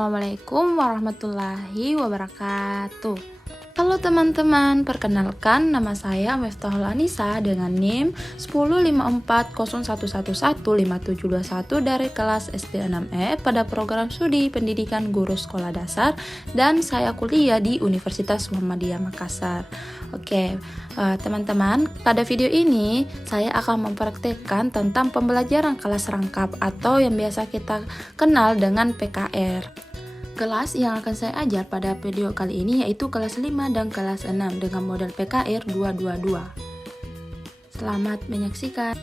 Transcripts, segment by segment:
Assalamualaikum warahmatullahi wabarakatuh. Halo teman-teman, perkenalkan nama saya Miftahul Anisa dengan NIM 1054011115721 dari kelas SD 6E pada program studi pendidikan guru sekolah dasar dan saya kuliah di Universitas Muhammadiyah Makassar. Oke, teman-teman, pada video ini saya akan mempraktekkan tentang pembelajaran kelas rangkap atau yang biasa kita kenal dengan PKR. Kelas yang akan saya ajar pada video kali ini yaitu kelas 5 dan kelas 6 dengan model PKR 222. Selamat menyaksikan.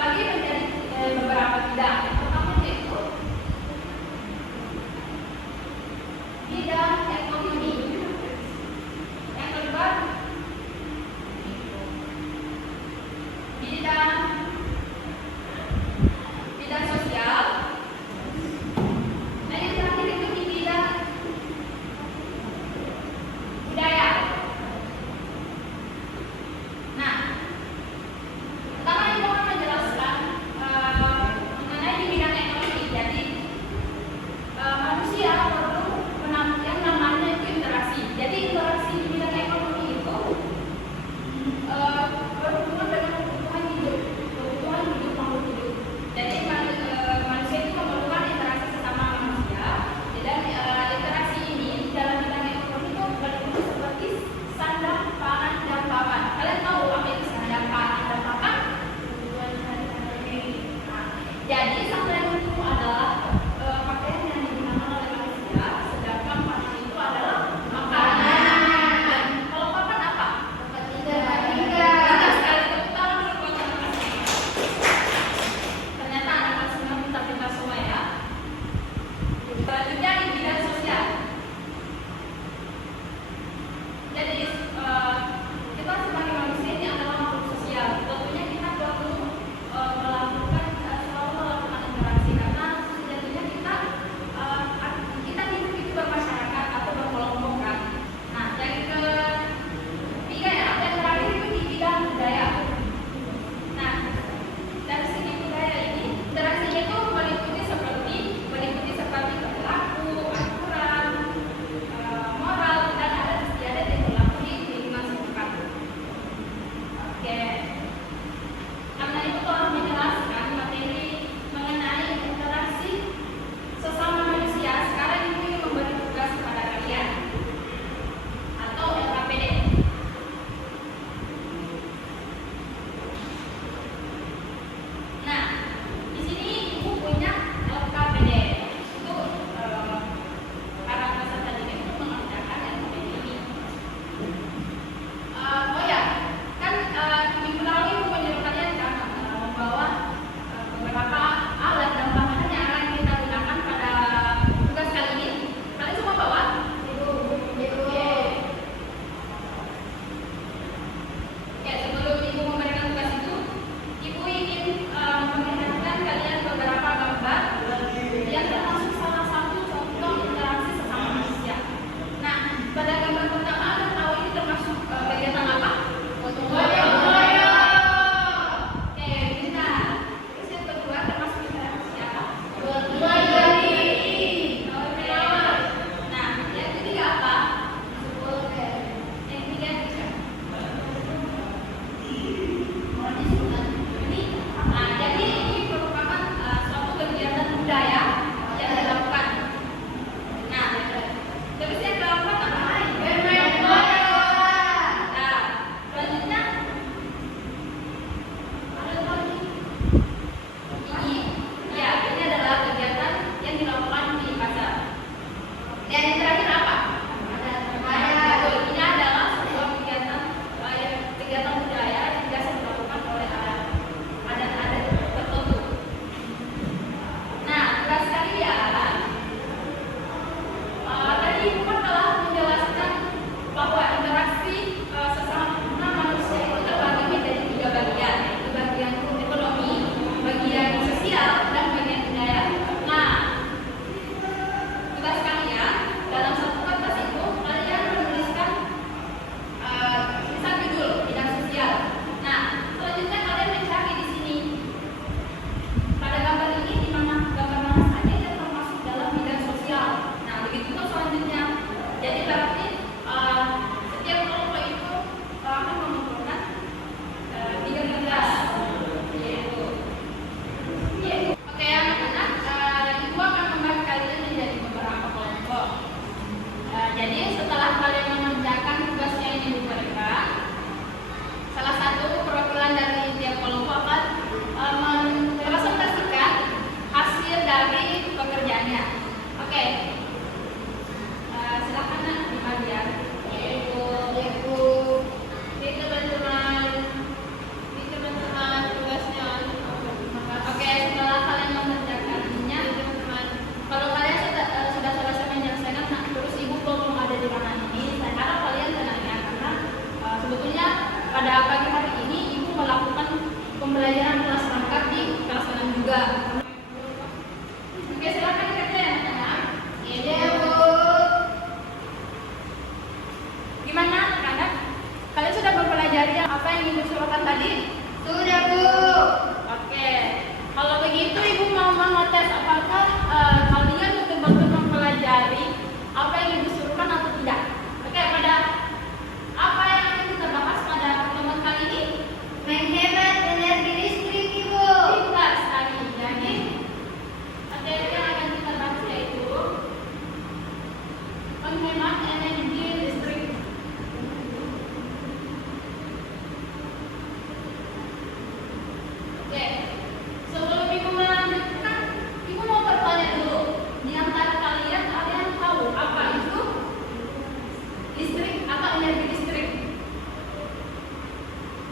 terbagi menjadi beberapa bidang. Yang pertama yaitu bidang ekonomi. Yang kedua bidang sosial. Dan yang terakhir itu di bidang budaya. Nah, pertama ibu akan menjelaskan mengenai Adit? Sudah, Bu. Oke, kalau begitu Ibu mau mengetes apakah kalian betul-betul mempelajari apa yang Ibu suruhkan atau tidak. Oke, pada apa yang akan kita bahas pada pertemuan kali ini? Menghemat energi listrik, Ibu. Pintar sekali. Jadi materi yang akan kita bahas yaitu menghemat energi listrik. Oke, sebelum Ibu melanjutkan, Ibu mau bertanya dulu. Di antara kalian ada yang tahu apa itu listrik atau energi listrik?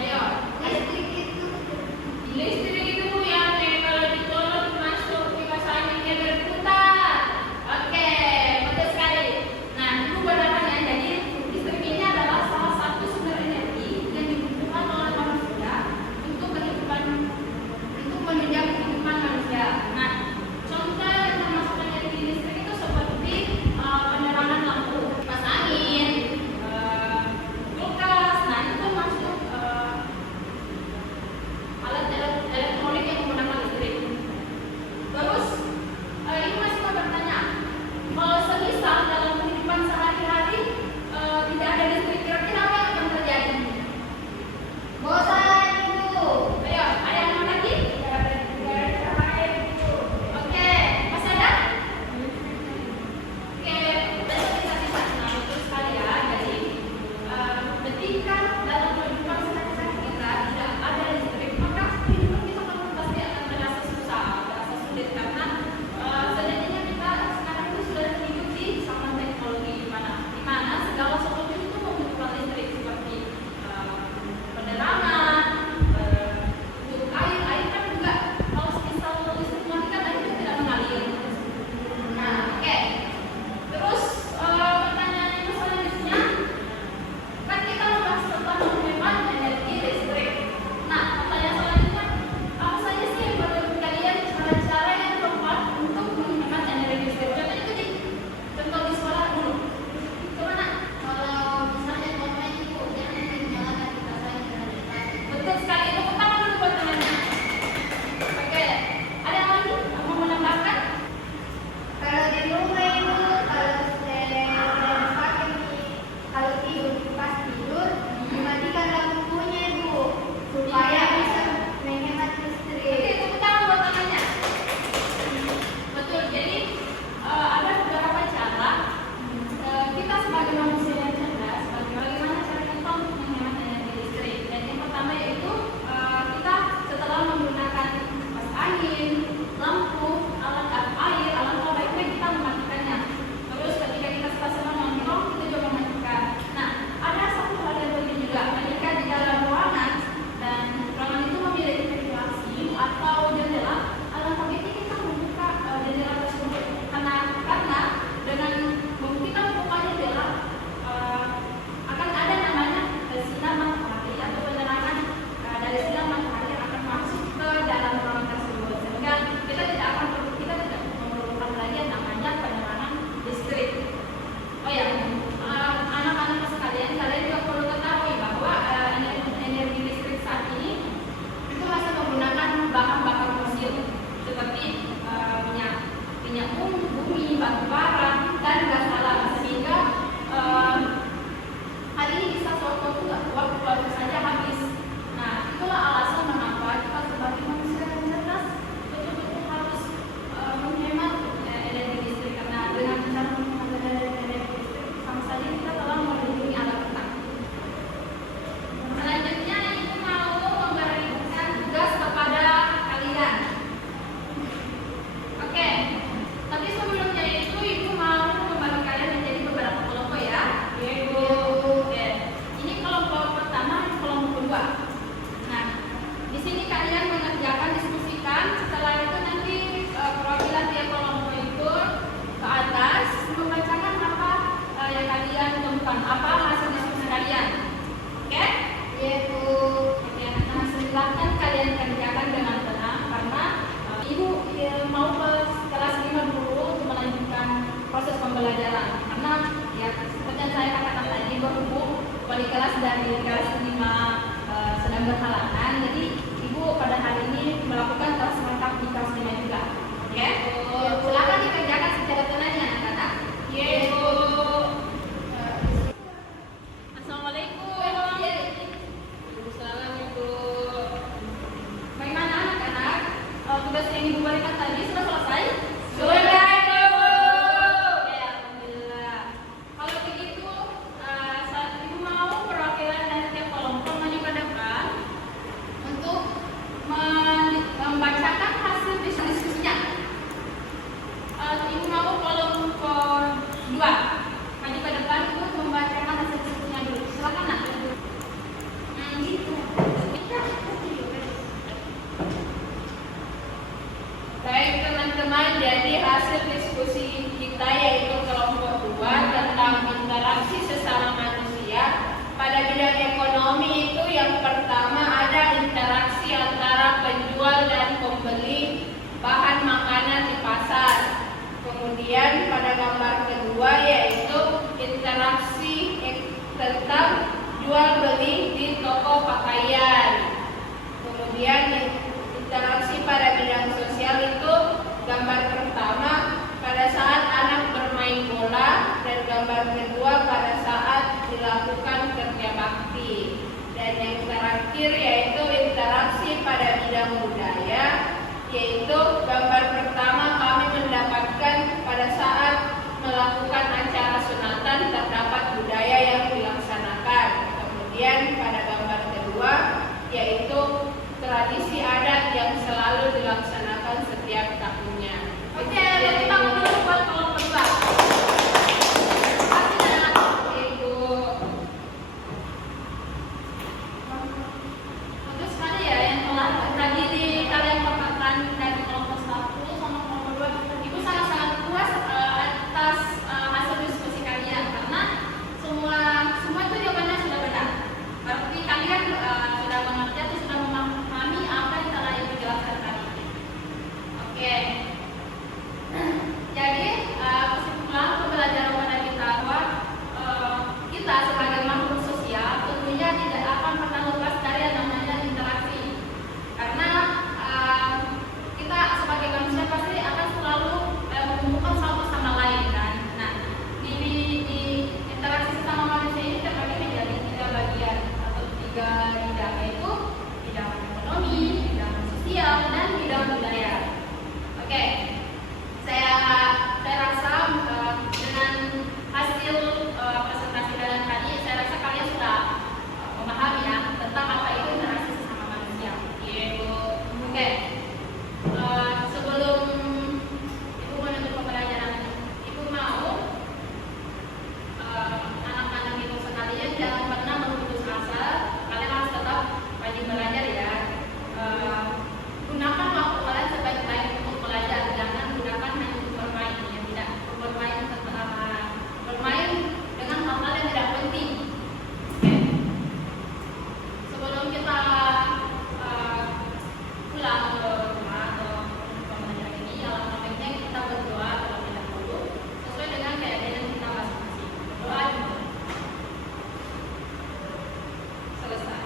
Ayo. Listrik itu yang kalau ditolak masuk kipas anginnya berputar. Oke, betul sekali. Nah, Ibu bertanya, jadi listrik ini adalah salah satu sumber energi yang dibutuhkan oleh manusia untuk kehidupan, untuk menunjang kehidupan manusia. Nah, contoh yang termasuk energi listrik itu seperti penerangan lampu, kipas angin, kulkas. Nah, itu masuk alat elektronik yang menggunakan listrik. Terus, ini masih mau bertanya, kalau semisal dalam kehidupan sehari-hari tidak ada listrik, kira-kira apa yang akan terjadi? Bosan, Ibu. Ayo, ada yang mau lagi? Oke, masih ada? Oke, besok kita bisa. Nah, betul sekali ya. Jadi, ketika dalam kehidupan sehari-hari kita tidak ada listrik, maka kehidupan kita pasti akan terasa susah, terasa sulit karena sejatinya kita sekarang itu sudah hidup di zaman teknologi di mana segala sesuatu itu membutuhkan listrik seperti penerangan, untuk air kan juga kalau misal listrik mati kan airnya tidak mengalir. Nah, oke. Terus pertanyaan yang selanjutnya, kan kita membahas tentang menghemat energi listrik. Nah, pertanyaan selanjutnya, apa saja sih yang menurut kalian cara-cara yang tepat untuk menghemat energi listrik? Contohnya itu contoh di sekolah dulu. Gimana? Kalau misalnya konven, Ibu, jangan menyalakan kipas angin. Betul sekali, itu pertama dulu buat temannya. Oke, ada yang lagi mau menambahkan? Kalau di rumah, Ibu, kalau sedang pakai kalau tidur pas tidur, dimatikan lampunya, Ibu, supaya bisa menghemat Oke, listrik. itu pertama buat temannya. Betul, jadi ada beberapa cara kita sebagai manusia yang cerdas, bagaimana cara kita untuk menghemat energi listrik. Dan yang pertama yaitu kita setelah menggunakan kipas angin, lampu, alat air, alat baiknya kita mematikannya. Terus ketika kita selesai menonton, kita juga mematikan. Nah, ada satu hal yang penting juga, ketika di dalam ruangan dan ruangan itu memiliki ventilasi atau jendela, alangkah baiknya kita membuka jendela tersebut karena dengan kita membuka jendela akan ada namanya sinar matahari atau penerangan dari sinar matahari yang akan masuk ke dalam ruangan tersebut, sehingga kita tidak memerlukan lagi yang namanya penerangan listrik. Oh ya, anak-anak sekalian, kalian juga perlu ketahui bahwa energi listrik saat ini itu masih menggunakan bahan bakar fosil seperti minyak bumi, batu bara, dan gas alam, sehingga hal ini bisa waktu saja habis. Nah, itulah alasan mengapa kita sebagai manusia yang cerdas betul-betul harus menghemat energi listrik, karena dengan cara menghemat energi listrik sama saja kita telah melindungi alam kita. Selanjutnya, Ibu mau memberikan tugas kepada kalian. Oke, tapi sebelumnya itu Ibu mau membagi kalian menjadi beberapa kelompok ya. Ibu. Oke, ini kelompok pertama dan kelompok kedua. Nah, di sini kalian mengerjakan, diskusikan. Setelah itu nanti perwakilan tiap kelompok itu ke atas membacakan apa yang kalian temukan, apa hasil diskusi kalian. Oke? Iya, Bu. Oke, nah silahkan kalian kerjakan dengan tenang karena Ibu mau ke kelas 5 dulu untuk melanjutkan proses pembelajaran. Karena ya seperti yang saya katakan tadi, berhubung wali kelas dari kelas 5 sedang berhalangan. menjadi hasil diskusi kita yaitu kelompok 2 tentang interaksi sesama manusia. Pada bidang ekonomi itu yang pertama ada interaksi antara penjual dan pembeli bahan makanan di pasar. Kemudian pada gambar kedua yaitu interaksi tentang jual beli di toko pakaian. Kemudian interaksi pada bidang sosial itu gambar pertama pada saat anak bermain bola dan gambar kedua pada saat dilakukan kerja bakti. Dan yang terakhir yaitu interaksi pada bidang budaya, yaitu gambar pertama kami mendapatkan pada saat melakukan acara sunatan terdapat budaya yang dilaksanakan. Kemudian pada gambar kedua yaitu tradisi adat yang selalu dilaksanakan setiap tahunnya. Oke, tepuk tangan dulu buat kelompok 2. Terus mana ya yang telah tadi kalian paparkan dari kelompok 1 sama kelompok 2. Ibu sangat-sangat puas atas hasil diskusi kalian karena semua itu jawabannya sudah benar. Berarti kalian sudah mengerti atau sudah memahami apa yang telah ibu jelaskan tadi. Oke. Jadi kesimpulan pembelajaran pada kita bahwa kita sebagai makhluk sosial tentunya tidak akan pernah lepas dari yang namanya interaksi. Karena kita sebagai manusia pasti akan selalu mengumpulkan satu sama lain kan. Nah, di interaksi sesama manusia ini terbagi menjadi 3 bagian atau 3 bidang, yaitu bidang ekonomi, bidang sosial, dan bidang budaya. Oke. Saya rasa dengan hasil presentasi kalian tadi, saya rasa kalian sudah memahami ya tentang apa itu interaksi sesama manusia. Ibu, oke. Sebelum ibu menutup pembelajaran, ibu mau anak-anak ibu sekalian jangan pernah berputus asa. Kalian harus tetap rajin belajar ya. Gunakan waktu kalian sebaik-baik untuk belajar. Jangan gunakan hanya untuk bermain, ya tidak. Bermain dengan hal-hal yang tidak penting. Oke. Sebelum kita pulang ke rumah atau pembelajaran ini, alangkah baiknya kita berdoa terlebih dahulu sesuai dengan keadaan kita masing-masing. Berdoa dulu. Selesai.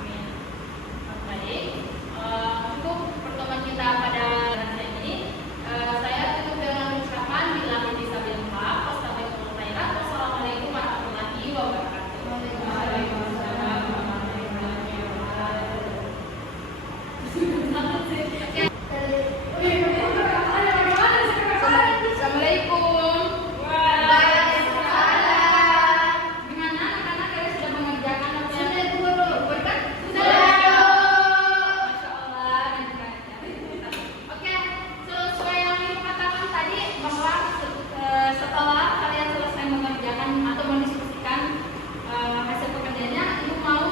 Amin. Baik. Untuk pertemuan kita pada hari ini, saya tutup dengan ucapan billahi fisabilillah, wassalamualaikum warahmatullahi wabarakatuh. Waalaikumsalam warahmatullahi wabarakatuh. Assalamualaikum. Gimana anak-anak, kalian sudah mengerjakan apa yang berkat? Masya Allah. Oke, sesuai yang ibu katakan tadi bahwa setelah kalian selesai mengerjakan atau mendiskusikan hasil pekerjaannya, ibu mau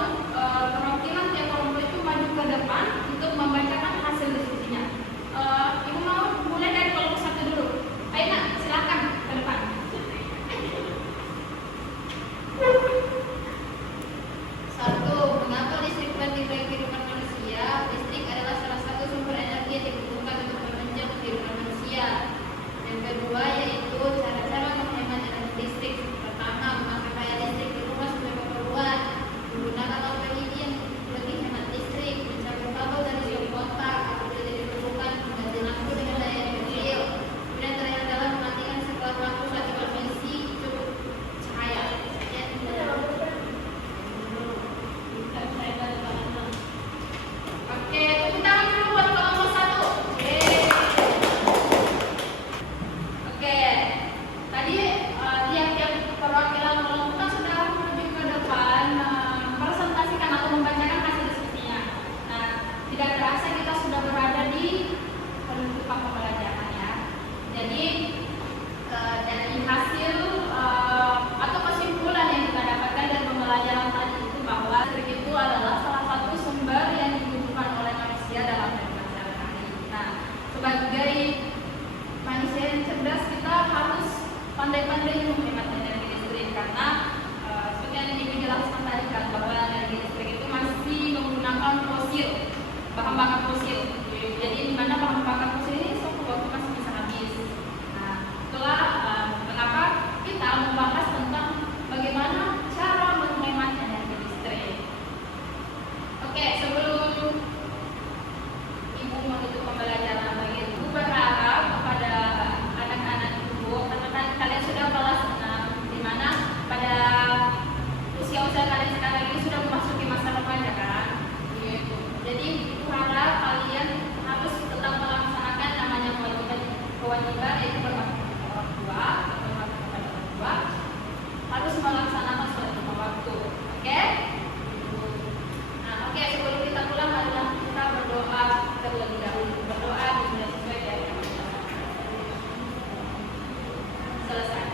perwakilan tiap kelompok itu maju ke depan untuk membacakan hasil diskusinya. Ibu mau mulai dari kelompok 1 dulu. Ayo nak, silakan ke depan. Satu, mengapa listrik penting bagi kehidupan manusia? Listrik adalah salah satu sumber energi yang dibutuhkan untuk menunjang kehidupan manusia. Yang kedua yaitu cara-cara menghemat energi listrik. Pertama, memakai listrik di rumah sebagai keperluan, menggunakan LED yang lebih hemat listrik, mencabut kabel dari sumber kontak apabila diperlukan, mengganti lampu dengan daya yang kecil. Kemudian terakhir adalah mematikan setelah lampu saat emergensi cukup cahaya. Oke, tepuk tangan dulu buat kelompok 1. Oke, tadi tiap-tiap perwakilan kelompok kan sudah menuju ke depan presentasikan atau membacakan hasil diskusinya. Nah, tidak terasa kita sudah berada di penutupan pembelajaran ya. Jadi dari hasil atau kesimpulan yang kita dapatkan dari pembelajaran tadi itu bahwa listrik itu adalah salah satu sumber yang dibutuhkan oleh manusia dalam kehidupan sehari-hari. Nah, sebagai bahan bakar fosil. Jadi di mana bahan bakar fosil ini suatu waktu masih bisa habis. Nah, itulah kenapa kita membahas tentang bagaimana cara menghemat energi listrik. Oke, sebelum Ibu menutup pembelajaran bagian Ibu berharap kepada anak-anak Ibu, karena kan kalian sudah kelas 6, di mana pada usia-usia kalian sekarang ini sudah memasuki masa remaja kan? Gitu. Jadi Ibu harap kalian harus tetap melaksanakan namanya kewajiban yaitu berbakti kepada orang tua, berbakti kepada orang tua, harus melaksanakan sholat 5 waktu. Oke? Nah, oke, sebelum kita pulang marilah kita berdoa terlebih dahulu. Berdoa dimulai sesuai dari yang kita selesai.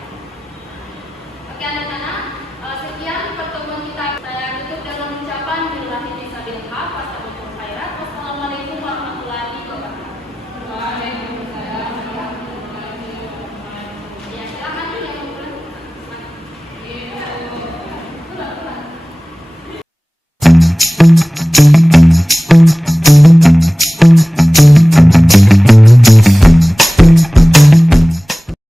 Oke anak-anak, sekian pertemuan kita. Saya tutup dengan ucapan billahi bisabil haq.